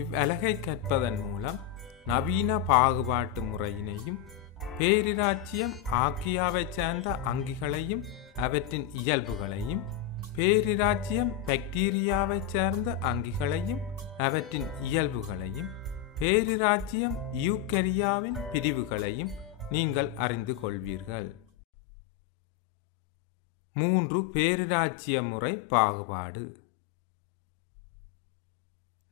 இவ்வலகை கற்பதன் மூலம் நவீன பாகுபாட்டு முறையினையும் பேரிராச்சியம் ஆக்கியாவைச் சார்ந்த அங்கிகளையும் அவற்றின் இயல்புகளையும் பேரிராச்சியம் பாக்டீரியாவைச் சார்ந்த அங்கிகளையும் அவற்றின் இயல்புகளையும் பேரிராச்சியம் யூக்கரியாவின் பிரிவுகளையும் நீங்கள் அறிந்து கொள்வீர்கள். 3 பேரிராச்சிய முறை பாகுபாடு.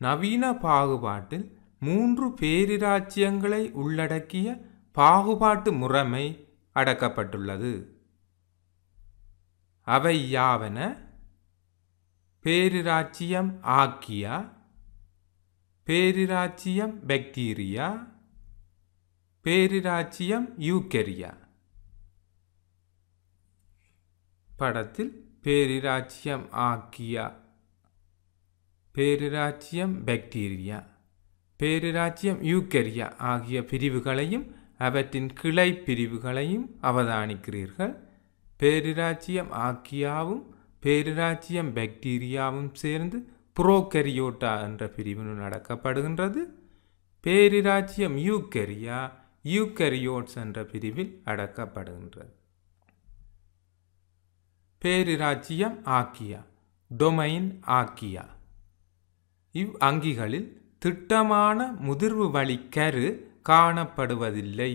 நவீன பாகுபாட்டில் 3 பேரிராச்சியங்களை உள்ளடக்கிய பாகுபாட்டு முறைமை அடக்கப்பட்டுள்ளது. அவை யாவன: பேரிராச்சியம் ஆக்கியா, பேரிராச்சியம் பாக்டீரியா, பேரிராச்சியம் யூக்கரியா. படத்தில் பேரிராச்சியம் ஆக்கியா, பேரிராச்சியம் பாக்டீரியா, பேரிராச்சியம் யூக்கரியா ஆகிய பிரிவுகளையும் அவற்றின் கிளை பிரிவுகளையும் அவதானிக்கிறீர்கள். பேரிராச்சியம் ஆக்கியாவும் பேரிராச்சியம் பாக்டீரியாவும் சேர்ந்து புரோகரியோட்டா என்ற பிரிவு அடக்கப்படுகின்றது. பேரிராச்சியம் யூக்கரியா யூக்கரியோட்ஸ் என்ற பிரிவில் அடக்கப்படுகின்றது. பேரிராச்சியம் ஆக்கியா, டொமைன் ஆக்கியா. இவ் அங்கிகளில் திட்டமான முதிர்வு வழி கரு காணப்படுவதில்லை.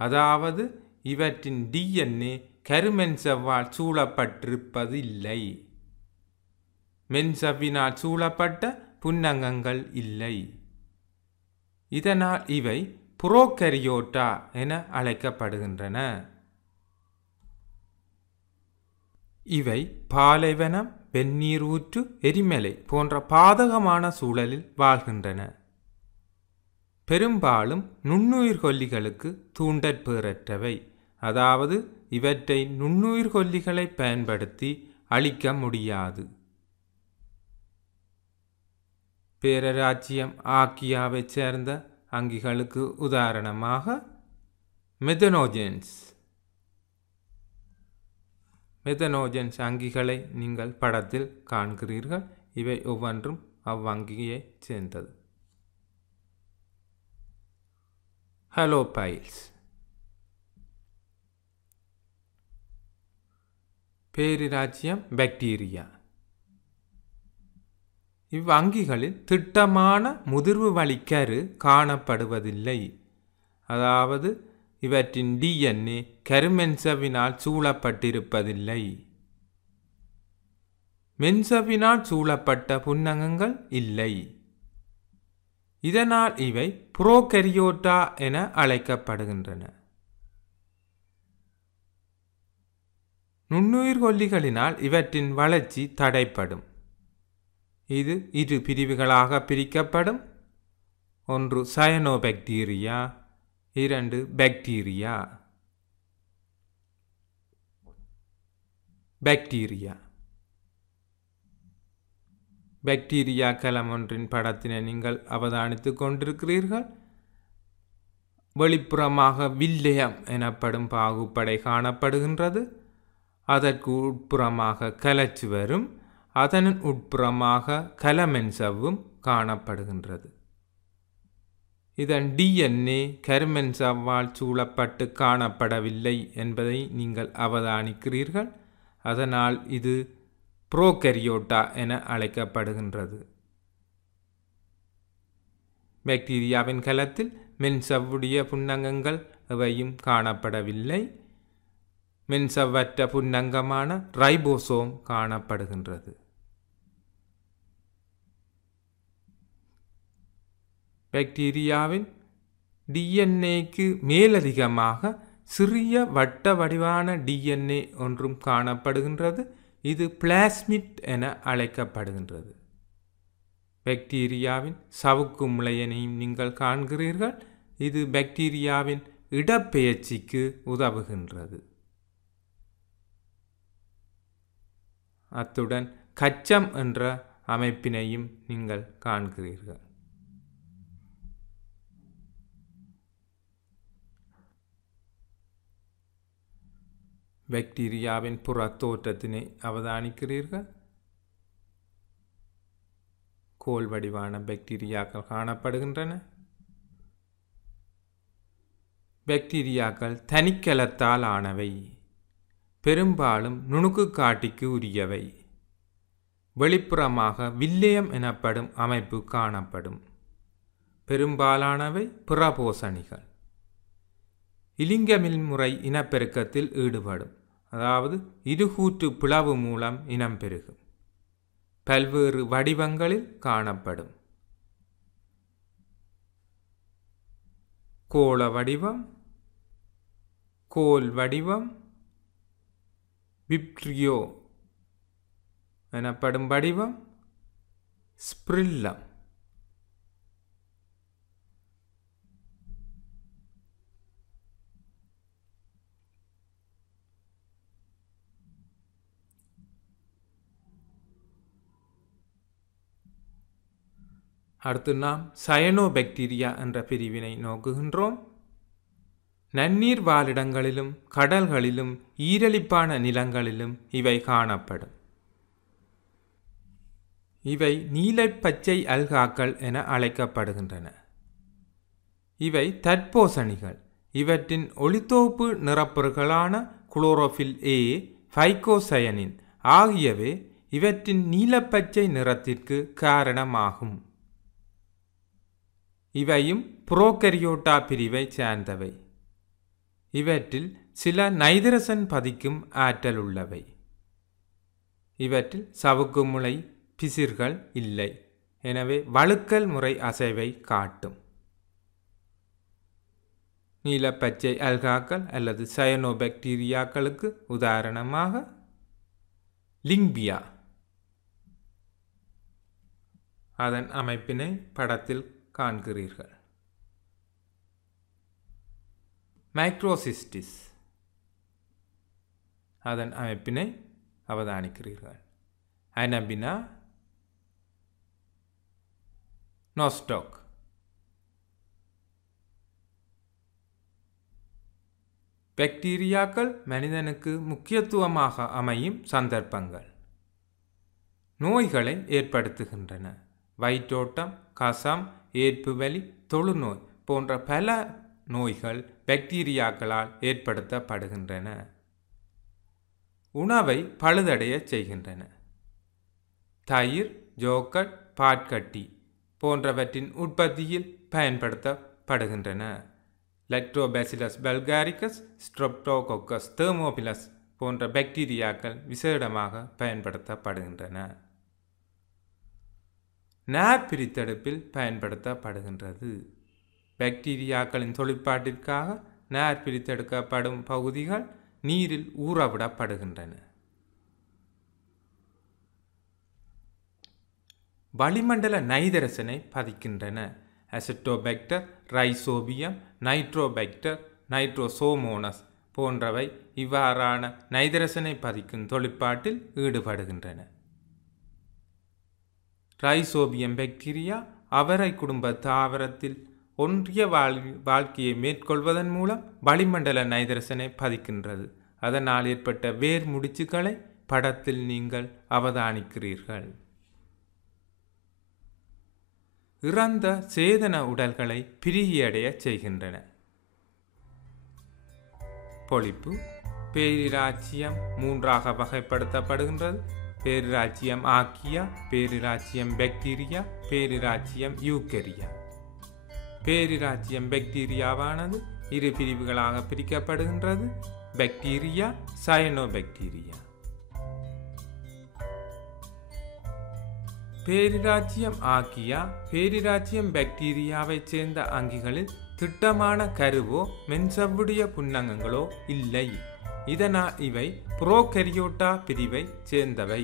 அதாவது இவற்றின் DNA கருமென்சவ்வால் சூழப்பட்டிருப்பது இல்லை. மென்சவ்வினால் சூழப்பட்ட புன்னங்கங்கள் இல்லை. இதனால் இவை புரோகரியோட்டா என அழைக்கப்படுகின்றன. இவை பாலைவனம், வெந்நீர் ஊற்று, எரிமலை போன்ற பாதகமான சூழலில் வாழ்கின்றன. பெரும்பாலும் நுண்ணுயிர்கொல்லிகளுக்கு தூண்டற்பேறற்றவை. அதாவது இவற்றை நுண்ணுயிர்கொல்லிகளை பயன்படுத்தி அழிக்க முடியாது. பேரிராச்சியம் ஆக்கியாவைச் சேர்ந்த அங்கிகளுக்கு உதாரணமாக மெத்தனோஜென்ஸ். மெத்தனோஜென்ஸ் அங்கிகளை நீங்கள் படத்தில் காண்கிறீர்கள். இவை ஒவ்வொன்றும் அவ்வங்கியைச் சேர்ந்தது. ஹலோபைல்ஸ். பேரிராச்சியம் பாக்டீரியா. இவ்வங்கிகளில் திட்டமான முதிர்வு வழிக்கரு காணப்படுவதில்லை. அதாவது இவற்றின் DNA கருமென்சவினால் சூழப்பட்டிருப்பதில்லை. மென்சவினால் சூழப்பட்ட புன்னகங்கள் இல்லை. இதனால் இவை புரோகரியோட்டா என அழைக்கப்படுகின்றன. நுண்ணுயிர்கொல்லிகளினால் இவற்றின் வளர்ச்சி தடைப்படும். இது 2 பிரிவுகளாக பிரிக்கப்படும். ஒன்று சயனோபாக்டீரியா, 2 பாக்டீரியா. பாக்டீரியா பாக்டீரியா கலம் ஒன்றின் படத்தினை நீங்கள் அவதானித்துக் கொண்டிருக்கிறீர்கள். வெளிப்புறமாக வில்லியம் எனப்படும் பாகுப்படை காணப்படுகின்றது. அதற்கு உட்புறமாக கலச்சுவரும் அதன் உட்புறமாக கலமென்சவ்வும் காணப்படுகின்றது. இதன் DNA கருமென்சவ்வால் சூழப்பட்டு காணப்படவில்லை என்பதை நீங்கள் அவதானிக்கிறீர்கள். அதனால் இது புரோகரியோட்டா என அழைக்கப்படுகின்றது. பாக்டீரியாவின் கலத்தில் மென்சவ்வுடைய புன்னகங்கள் எவையும் காணப்படவில்லை. மென்சவ்வற்ற புன்னங்கமான ரைபோசோம் காணப்படுகின்றது. பாக்டீரியாவின் DNAக்கு மேலதிகமாக சிறிய வட்ட வடிவான DNA ஒன்றும் காணப்படுகின்றது. இது பிளாஸ்மிட் என அழைக்கப்படுகின்றது. பாக்டீரியாவின் சவுக்கு முளையனையும் நீங்கள் காண்கிறீர்கள். இது பாக்டீரியாவின் இடப்பெயர்ச்சிக்கு உதவுகின்றது. அத்துடன் கச்சம் என்ற அமைப்பினையும் நீங்கள் காண்கிறீர்கள். பாக்டீரியாவின் புற தோற்றத்தினை அவதானிக்கிறீர்கள். கோல் வடிவான பாக்டீரியாக்கள் காணப்படுகின்றன. பாக்டீரியாக்கள் தனிக்கலத்தால் ஆனவை, பெரும்பாலும் நுணுக்கு காட்டிக்கு உரியவை. வெளிப்புறமாக வில்லியம் எனப்படும் அமைப்பு காணப்படும். பெரும்பாலானவை புறபோசணிகள். இலிங்கமில் முறை இனப்பெருக்கத்தில் ஈடுபடும், அதாவது இருகூற்று பிளவு மூலம் இனம் பெருகும். பல்வேறு வடிவங்களில் காணப்படும். கோள வடிவம், கோல் வடிவம், விப்ரியோ எனப்படும் வடிவம், ஸ்பிரில்லம். அடுத்து நாம் சயனோபாக்டீரியா என்ற பிரிவினை நோக்குகின்றோம். நன்னீர் வாழிடங்களிலும் கடல்களிலும் ஈரலிப்பான நிலங்களிலும் இவை காணப்படும். இவை நீலப்பச்சை அல்காக்கள் என அழைக்கப்படுகின்றன. இவை தற்போசணிகள். இவற்றின் ஒளித்தோப்பு நிறப்பொருட்களான குளோரோஃபில் ஏ, ஃபைகோசயனின் ஆகியவை இவற்றின் நீலப்பச்சை நிறத்திற்கு காரணமாகும். இவையும் புரோகரியோட்டா பிரிவை சார்ந்தவை. இவற்றில் சில நைதரசன் பதிக்கும் ஆற்றல் உள்ளவை. இவற்றில் சவுக்கு முளை பிசிர்கள் இல்லை. எனவே வழுக்கல் முறை அசைவை காட்டும். நீலப்பச்சை அல்காக்கள் அல்லது சயனோபாக்டீரியாக்களுக்கு உதாரணமாக லிங்பியா. அதன் அமைப்பினை படத்தில் காண்கிறீர்கள். மைக்ரோசிஸ்டிஸ், அதன் அமைப்பினை அவதானிக்கிறீர்கள். அனபினா, நோஸ்டாக். பாக்டீரியாக்கள் மனிதனுக்கு முக்கியத்துவமாக அமையும் சந்தர்ப்பங்கள். நோய்களை ஏற்படுத்துகின்றன. வயிற்றோட்டம், கசம், ஏற்பு வலி, தொழுநோய் போன்ற பல நோய்கள் பாக்டீரியாக்களால் ஏற்படுத்தப்படுகின்றன. உணவை பழுதடைய செய்கின்றன. தயிர், யோகர்ட், பாற்கட்டி போன்றவற்றின் உற்பத்தியில் பயன்படுத்தப்படுகின்றன. லாக்டோபாசிலஸ் பல்காரிகஸ், ஸ்ட்ரெப்டோகோக்கஸ் தெர்மோபிலஸ் போன்ற பாக்டீரியாக்கள் விசேடமாக பயன்படுத்தப்படுகின்றன. நார் பிரித்தெடுப்பில் பயன்படுத்தப்படுகின்றது. பாக்டீரியாக்களின் தொழிற்பாட்டிற்காக நார் பிரித்தெடுக்கப்படும் பகுதிகள் நீரில் ஊறவிடப்படுகின்றன. வளிமண்டல நைதரசனை பதிக்கின்றன. அசிட்டோபாக்டர், ரைசோபியம், நைட்ரோபாக்டர், நைட்ரோசோமோனஸ் போன்றவை இவ்வாறான நைதரசனை பதிக்கும் தொழிற்பாட்டில் ஈடுபடுகின்றன. ரைசோபியம் பாக்டீரியா அவரை குடும்ப தாவரத்தில் ஒன்றிய வாழ்க்கையை மேற்கொள்வதன் மூலம் வளிமண்டல நைதரசனை பதிக்கின்றது. அதனால் ஏற்பட்ட வேர் முடிச்சுக்களை படத்தில் நீங்கள் அவதானிக்கிறீர்கள். இறந்த சேதன உடல்களை பிரிகையடைய செய்கின்றன. பொழிப்பு பேரிராச்சியம் 3ஆக வகைப்படுத்தப்படுகின்றது. பேரிராச்சியம் ஆர்க்கியா, பேரிராச்சியம் பாக்டீரியா, பேரிராச்சியம் யூகரியா. பேரிராச்சியம் பாக்டீரியாவானது இரு பிரிவுகளாக பிரிக்கப்படுகின்றது. Bacteria, cyanobacteria. பேரிராச்சியம் ஆர்க்கியா பேரிராச்சியம் பாக்டீரியாவை சேர்ந்த அங்கிகளில் திட்டமான கருவோ மென்சவ்வுடைய புன்னகங்களோ இல்லை. இதனால் இவை புரோகரியோட்டா பிரிவை சேர்ந்தவை.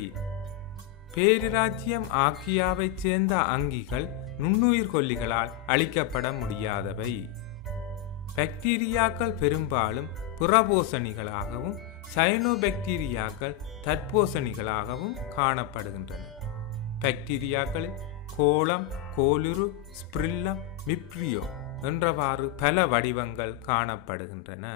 பேரிராச்சியம் ஆர்க்கியாவை சேர்ந்த அங்கிகள் நுண்ணுயிர் கொல்லிகளால் அழிக்கப்பட முடியாதவை. பாக்டீரியாக்கள் பெரும்பாலும் புறபோசணிகளாகவும் சயனோபாக்டீரியாக்கள் தற்போசணிகளாகவும் காணப்படுகின்றன. பாக்டீரியாக்களில் கோலம், கோலுரு, ஸ்பிரில்லம், விப்ரியோ என்றவாறு பல வடிவங்கள் காணப்படுகின்றன.